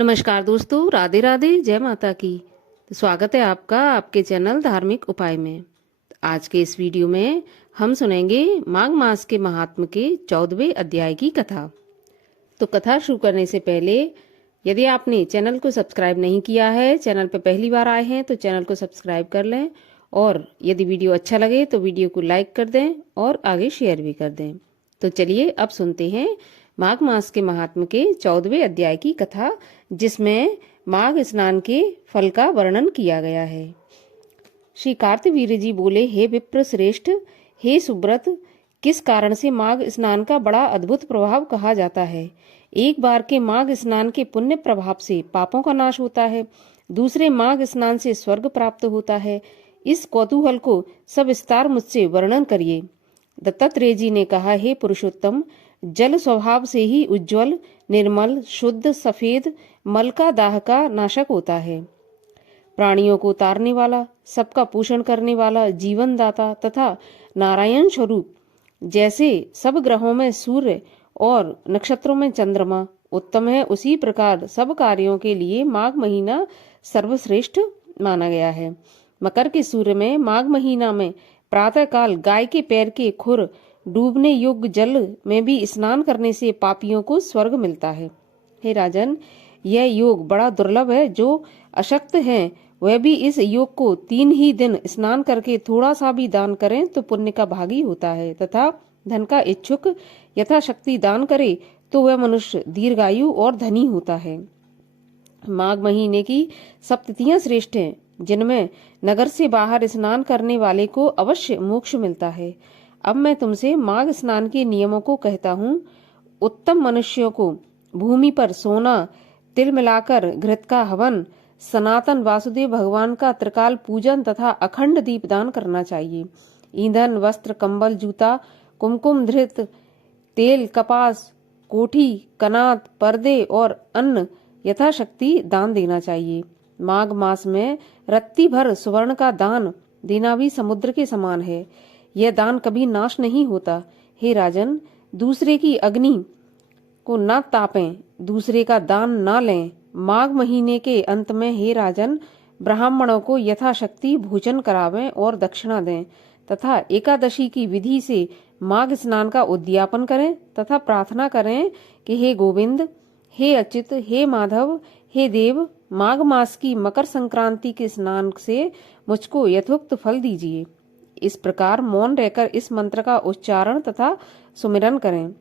नमस्कार दोस्तों, राधे राधे, जय माता की। तो स्वागत है आपका आपके चैनल धार्मिक उपाय में। आज के इस वीडियो में हम सुनेंगे माघ मास के महात्म के 14वें अध्याय की कथा। तो कथा शुरू करने से पहले यदि आपने चैनल को सब्सक्राइब नहीं किया है, चैनल पर पहली बार आए हैं तो चैनल को सब्सक्राइब कर लें, और यदि वीडियो अच्छा लगे तो वीडियो को लाइक कर दें और आगे शेयर भी कर दें। तो चलिए अब सुनते हैं माघ मास के महात्म के 14वें अध्याय की कथा, जिसमें माघ स्नान के फल का वर्णन किया गया है। श्री कार्तवीर्य जी बोले, हे विप्र श्रेष्ठ, हे सुब्रत, किस कारण से माघ स्नान का बड़ा अद्भुत प्रभाव कहा जाता है। एक बार के माघ स्नान के पुण्य प्रभाव से पापों का नाश होता है, दूसरे माघ स्नान से स्वर्ग प्राप्त होता है। इस कौतूहल को सविस्तार मुझसे वर्णन करिए। दत्तात्रेय जी ने कहा, हे पुरुषोत्तम, जल स्वभाव से ही उज्ज्वल, निर्मल, शुद्ध, सफेद, मल का दाह का नाशक होता है। प्राणियों को तारने वाला, सबका पोषण करने वाला, जीवन दाता तथा नारायण स्वरूप, जैसे सब ग्रहों में सूर्य और नक्षत्रों में चंद्रमा उत्तम है, उसी प्रकार सब कार्यों के लिए माघ महीना सर्वश्रेष्ठ माना गया है। मकर के सूर्य में माघ महीना में प्रातः काल गाय के पैर के खुर डूबने योग्य जल में भी स्नान करने से पापियों को स्वर्ग मिलता है। हे राजन, यह योग बड़ा दुर्लभ है। जो अशक्त हैं वह भी इस योग को 3 ही दिन स्नान करके थोड़ा सा भी दान करें तो पुण्य का भागी होता है, तथा धन का इच्छुक यथाशक्ति दान करे तो वह मनुष्य दीर्घायु और धनी होता है। माघ महीने की सब तिथियां श्रेष्ठ हैं, जिनमें नगर से बाहर स्नान करने वाले को अवश्य मोक्ष मिलता है। अब मैं तुमसे माघ स्नान के नियमों को कहता हूँ। उत्तम मनुष्यों को भूमि पर सोना, तिल मिलाकर घृत का हवन, सनातन वासुदेव भगवान का त्रिकाल पूजन तथा अखंड दीपदान करना चाहिए। ईंधन, वस्त्र, कंबल, जूता, कुमकुम, धृत, तेल, कपास, कोठी, कनात, पर्दे और अन्न यथाशक्ति दान देना चाहिए। माघ मास में रत्ती भर सुवर्ण का दान देना भी समुद्र के समान है। यह दान कभी नाश नहीं होता। हे राजन, दूसरे की अग्नि को न तापें, दूसरे का दान न लें। माघ महीने के अंत में, हे राजन, ब्राह्मणों को यथाशक्ति भोजन करावें और दक्षिणा दें, तथा एकादशी की विधि से माघ स्नान का उद्यापन करें तथा प्रार्थना करें कि हे गोविंद, हे अच्युत, हे माधव, हे देव, माघ मास की मकर संक्रांति के स्नान से मुझको यथोक्त फल दीजिए। इस प्रकार मौन रहकर इस मंत्र का उच्चारण तथा सुमिरन करें।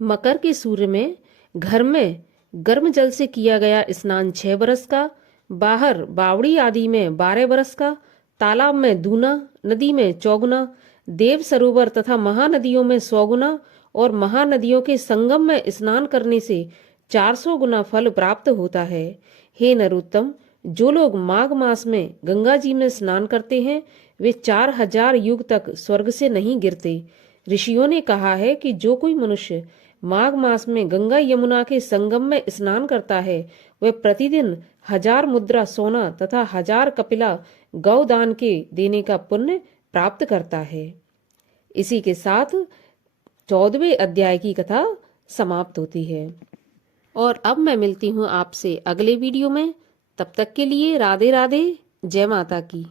मकर के सूर्य में घर में गर्म जल से किया गया स्नान 6 बरस का, बाहर बावड़ी आदि में 12 बरस का, तालाब में दूना, नदी में 4 गुना, देव सरोवर तथा महानदियों में 100 गुना और महानदियों के संगम में स्नान करने से 400 गुना फल प्राप्त होता है। हे नरोत्तम, जो लोग माघ मास में गंगा जी में स्नान करते हैं वे 4000 युग तक स्वर्ग से नहीं गिरते। ऋषियों ने कहा है कि जो कोई मनुष्य माघ मास में गंगा यमुना के संगम में स्नान करता है वह प्रतिदिन 1000 मुद्रा सोना तथा 1000 कपिला गौदान के देने का पुण्य प्राप्त करता है। इसी के साथ 14वें अध्याय की कथा समाप्त होती है। और अब मैं मिलती हूँ आपसे अगले वीडियो में। तब तक के लिए राधे राधे, जय माता की।